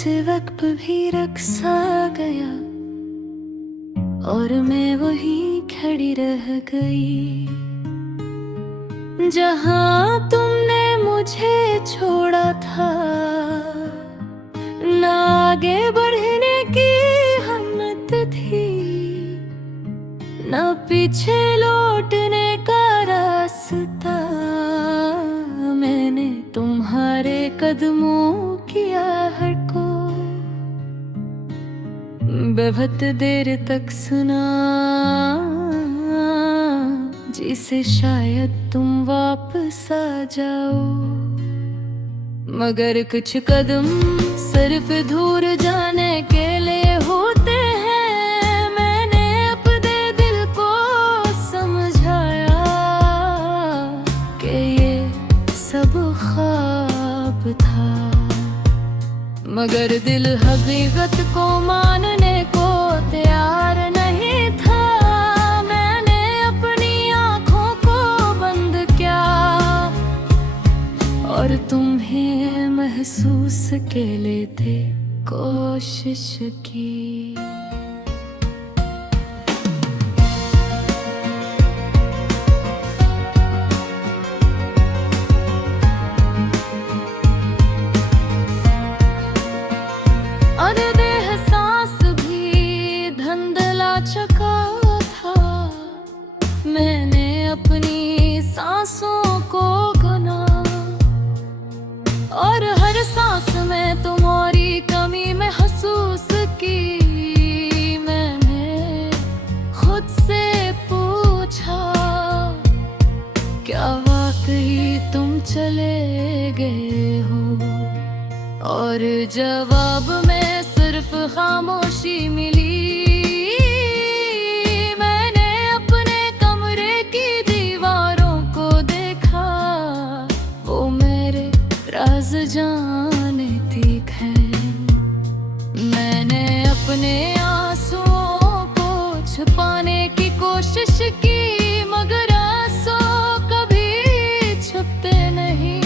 से वक्त भी रक्सा गया और मैं वहीं खड़ी रह गई जहां तुमने मुझे छोड़ा था। ना आगे बढ़ने की हिम्मत थी, ना पीछे लौटने का रास्ता। मैंने तुम्हारे कदमों की आहट को बेवक्त देर तक सुना, जिसे शायद तुम वापस आ जाओ। मगर कुछ कदम सिर्फ दूर जाने के लिए होते हैं। मैंने अपने दिल को समझाया कि ये सब ख्वाब था, मगर दिल हकीकत को मानने को तैयार नहीं था। मैंने अपनी आँखों को बंद किया और तुम्हें महसूस के लिए थे कोशिश की। चका था, मैंने अपनी सांसों को गुना और हर सांस में तुम्हारी कमी महसूस की। मैंने खुद से पूछा, क्या वाकई तुम चले गए हो? और जवाब में सिर्फ खामोशी मिली। जानती है, मैंने अपने आंसुओं को छुपाने की कोशिश की, मगर आंसू कभी छुपते नहीं।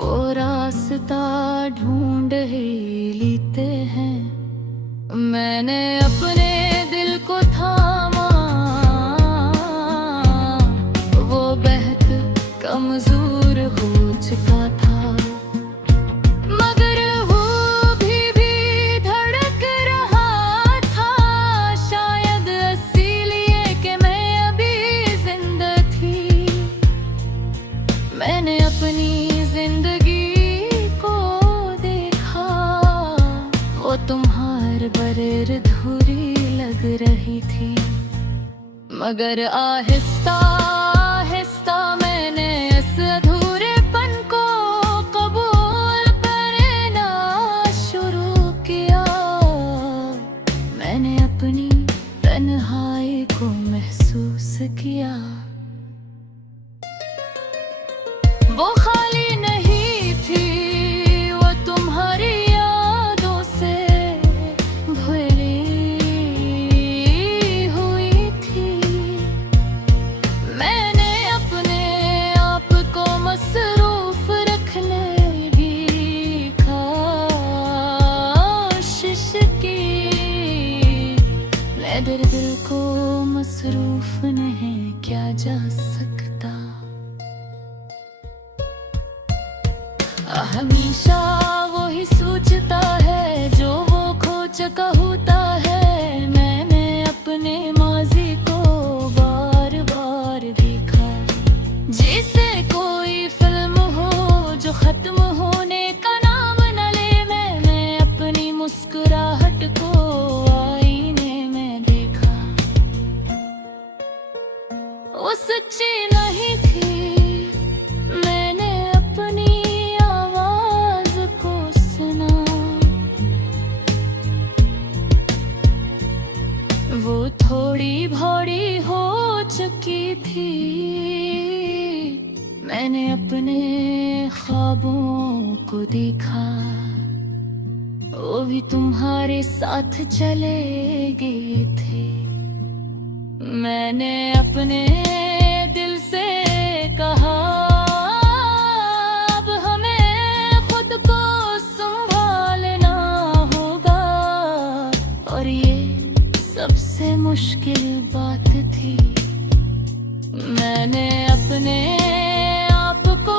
वो रास्ता ढूंढ ही लेते हैं। मैंने अपने दिल को थामा, वो बेहद कमजोर हो चुका था, मगर वो भी धड़क रहा था। शायद इसीलिए कि मैं अभी जिंदा थी। मैंने अपनी जिंदगी को देखा, वो तुम्हारे बगैर अधूरी लग रही थी, मगर आहिस्ता आहिस्ता मैंने इस अधूरेपन को कबूल करना शुरू किया। मैंने अपनी तन्हाई को महसूस किया। वो खाली नहीं थी, वो तुम्हारी यादों से भरी हुई थी। मैंने अपने आप को मसरूफ रखने की कोशिश की। मेरे दिल को मसरूफ नहीं किया जा सकता। हमेशा वो ही सोचता है जो वो खो चुका होता है। मैंने अपने माजी को बार बार देखा, जैसे कोई फिल्म हो जो खत्म होने का नाम न ले। मैंने अपनी मुस्कुराहट को आईने में देखा, वो सच्ची नहीं थी। मैंने अपनी आवाज को सुना, वो थोड़ी भौड़ी हो चुकी थी। मैंने अपने ख्वाबों को देखा, वो भी तुम्हारे साथ चले गए थे। मैंने अपने दिल से कहा, अब हमें खुद को संभालना मुश्किल बात थी। मैंने अपने आप को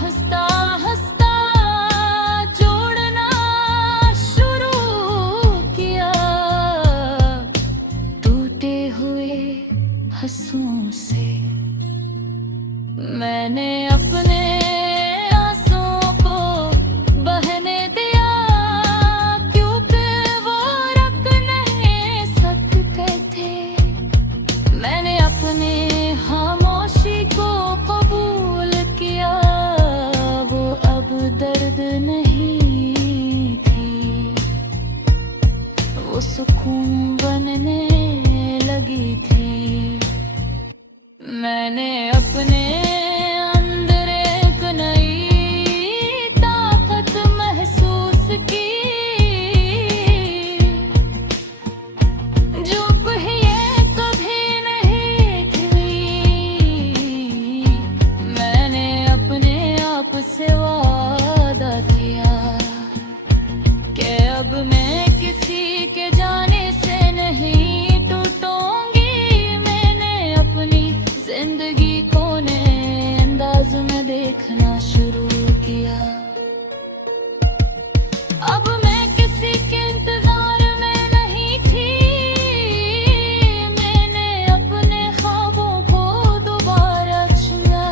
हंसता हंसता जोड़ना शुरू किया, टूटे हुए हंसुओं से। मैंने अपने आंसुओं को बहने दिया, क्योंकि वो रुक नहीं सकते थे। मैंने अपनी खामोशी को कबूल किया, वो अब दर्द नहीं थी, वो सुकून बनने लगी थी। मैंने अपने अंदर एक नई ताकत महसूस की, जो पहले कभी नहीं थी। मैंने अपने आप से वादा किया कि अब मैं किसी के जाने से नहीं टूटूंगी। मैंने अपनी जिंदगी को नए अंदाज में देखना शुरू किया। अब मैं किसी के इंतजार में नहीं थी। मैंने अपने ख्वाबों को दोबारा चुना,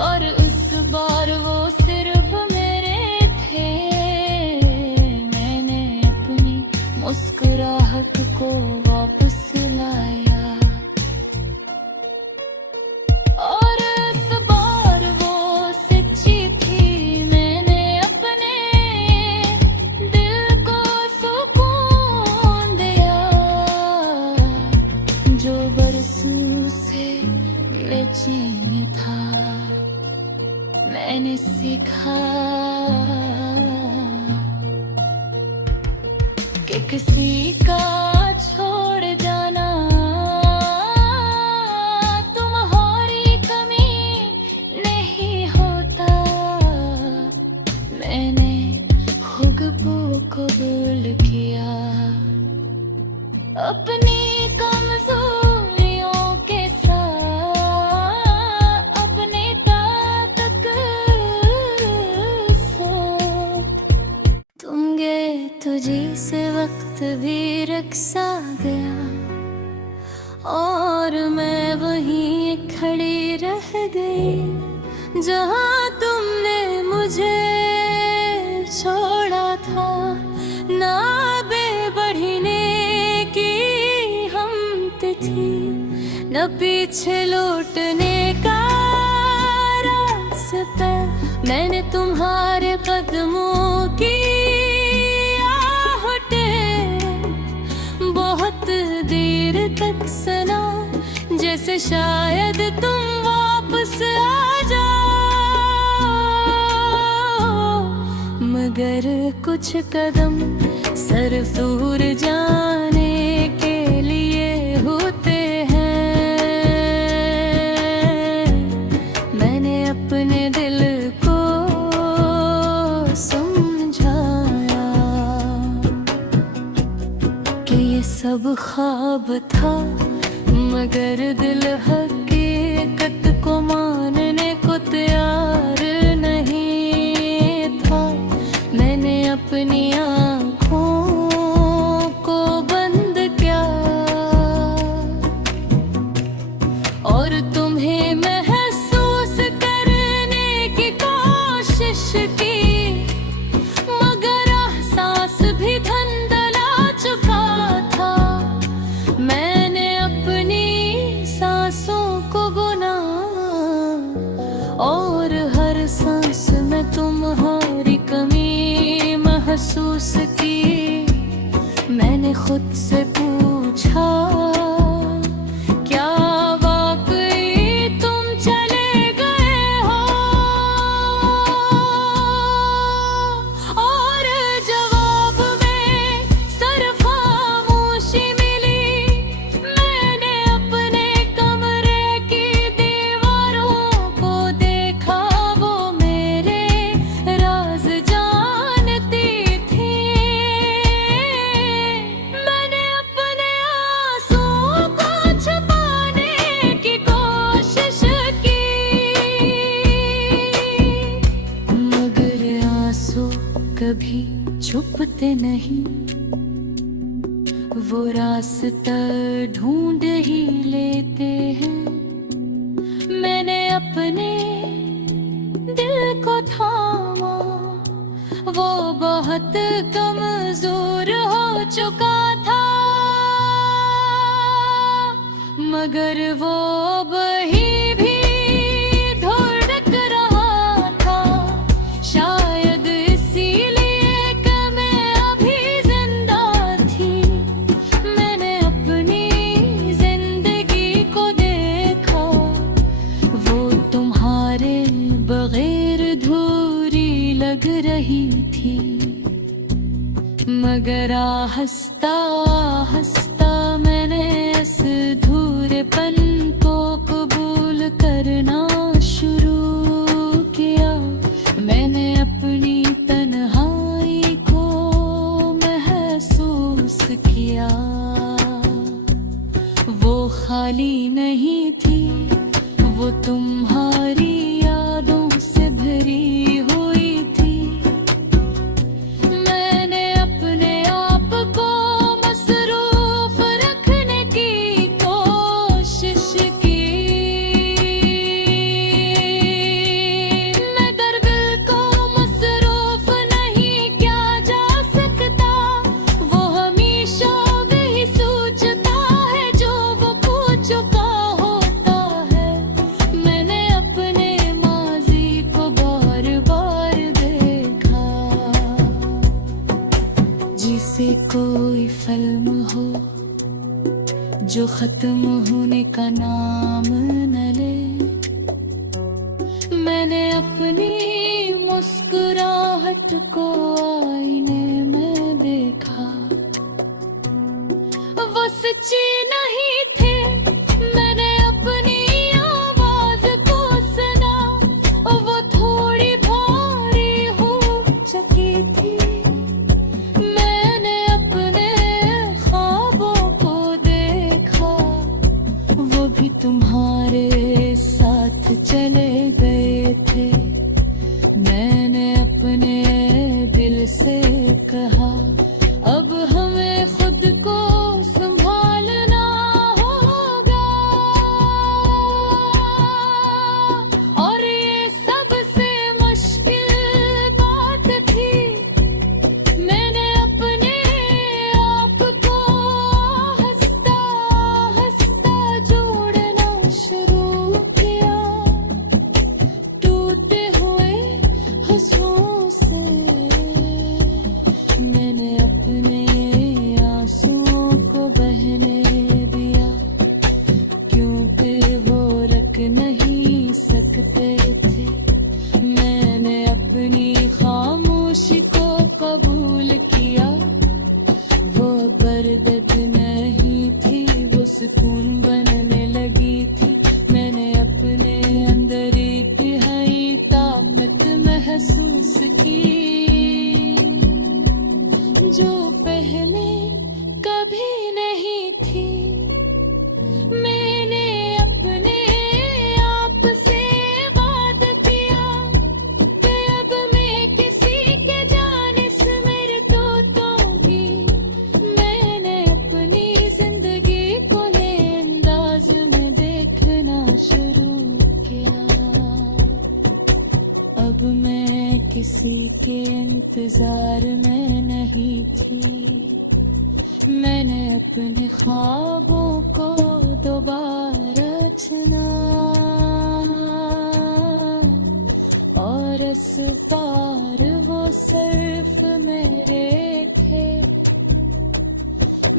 और इस बार वो सिर्फ मेरे थे। मैंने अपनी मुस्कुराहट को वापस लाया, और इस बार वो सच्ची थी। मैंने अपने दिल को सुकून दिया, जो बरसों से बेचैन था। मैंने सीखा कि किसी का छोड़ जाना तुम्हारी कमी नहीं होता। मैंने खुद को कबूल किया, अपनी कमजोरियों के साथ अपने ताकत सो। तुम गए तो जी से वक्त भी रक्सा गया, और मैं वहीं खड़ी रह गई जहां तुमने मुझे छोड़ा था। ना आगे बढ़ने की हिम्मत थी, न पीछे लौटने का रास्ता। मैंने तुम्हारे कदमों की बहुत देर तक सुना, जैसे शायद तुम वापस आ जाओ। मगर कुछ कदम सिर्फ दूर जाने के लिए होते हैं। मैंने अपने दिल को समझाया कि ये सब ख्वाब था, मगर दिल हकीकत को मानने को तैयार नहीं था। मैंने अपनी आँखों को बंद किया, और तुम्हें महसूस करने की कोशिश की, मगर एहसास भी धुंधला चुका था। मैंने अपनी सांसों को गुना, और हर सांस में तुम्हारी कमी महसूस की। मैंने खुद से पूछा, क्या वाकई तुम चले गए हो? और जवाब में सिर्फ खामोशी मिली। मैंने अपने कमरे की दीवारों को देखा, वो मेरे राज जानती थी। मैंने अपने कभी छुपते नहीं, वो रास्ता ढूंढ ही लेते हैं। मैंने अपने दिल को थामा, वो बहुत कमजोर हो चुका था, मगर वो वही भी धड़क रहा था। शायद इसीलिए कि मैं अभी जिंदा थी। मैंने अपनी जिंदगी को देखा, वो तुम्हारे बगैर अधूरी लग रही थी, मगर आहिस्ता आहिस्ता मैंने इस अधूरेपन को कबूल करना शुरू किया। मैंने अपनी तन्हाई को महसूस किया, वो खाली नहीं थी, वो तुम्हारी यादों से भरी हुई थी। मैंने अपने आप को मसरूफ रखने की कोशिश की, मगर दिल को मसरूफ नहीं किया जा सकता। वो हमेशा वही सोचता है जो वो खो चुका होता है। मैंने अपने माजी को बार बार देखा, जिसे कोई फिल्म हो जो खत्म होने का नाम न ले। मैंने अपनी मुस्कुराहट को आईने में देखा, वो सच्ची नहीं थे। मैंने अपनी आवाज को सुना, वो थोड़ी भारी हो चुकी थी। मैंने अपने ख्वाबों को देखा, वो भी तुम्हारे साथ चले गए थे। मैंने अपने दिल से कहा, अब हमें खुद को संभालना होगा, और ये सबसे मुश्किल बात थी। मैंने अपने आप को हंसता हंसता जोड़ना शुरू किया, टूटे हुए हंसुओं से। मैंने अपने आंसुओं को बहने दिया, क्योंकि वो रख नहीं सकते थे। मैंने अपनी खामोशी को कबूल किया, वो बर्दत नहीं थी, वो सुकून बनने लगी थी। मैंने अपने अंदर इंतहाई ताकत महसूस की, जो पहले कभी नहीं थी। मैंने अपने आप से वादा किया कि अब मैं किसी के जानिस मेरे तो भी। मैंने अपनी जिंदगी को नए अंदाज में देखना शुरू किया। अब मैं किसी के इंतजार में नहीं थी। मैंने अपने ख्वाबों को दोबारा चुना, और इस पार वो सिर्फ मेरे थे।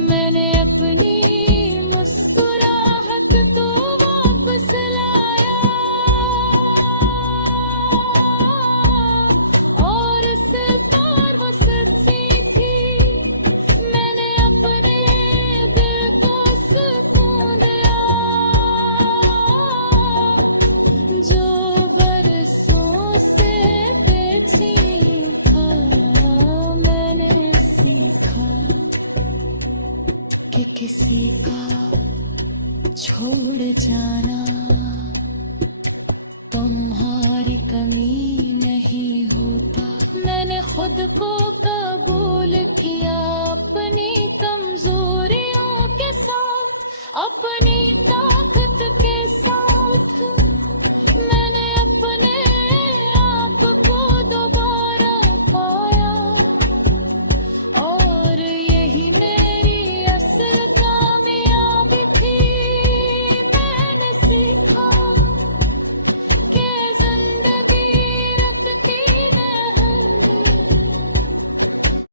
मैंने अपनी मुस्कुराहट तो वापस लाया, और इस पार वो सच्ची थी। मैंने अपने दिल को सुकून दिया, जो बरसों से बेचैन था। मैंने सीखा कि किसी का छोड़ जाना तुम्हारी कमी नहीं होता। मैंने खुद खुद को कबूल किया, अपनी कमजोरियों के साथ अपनी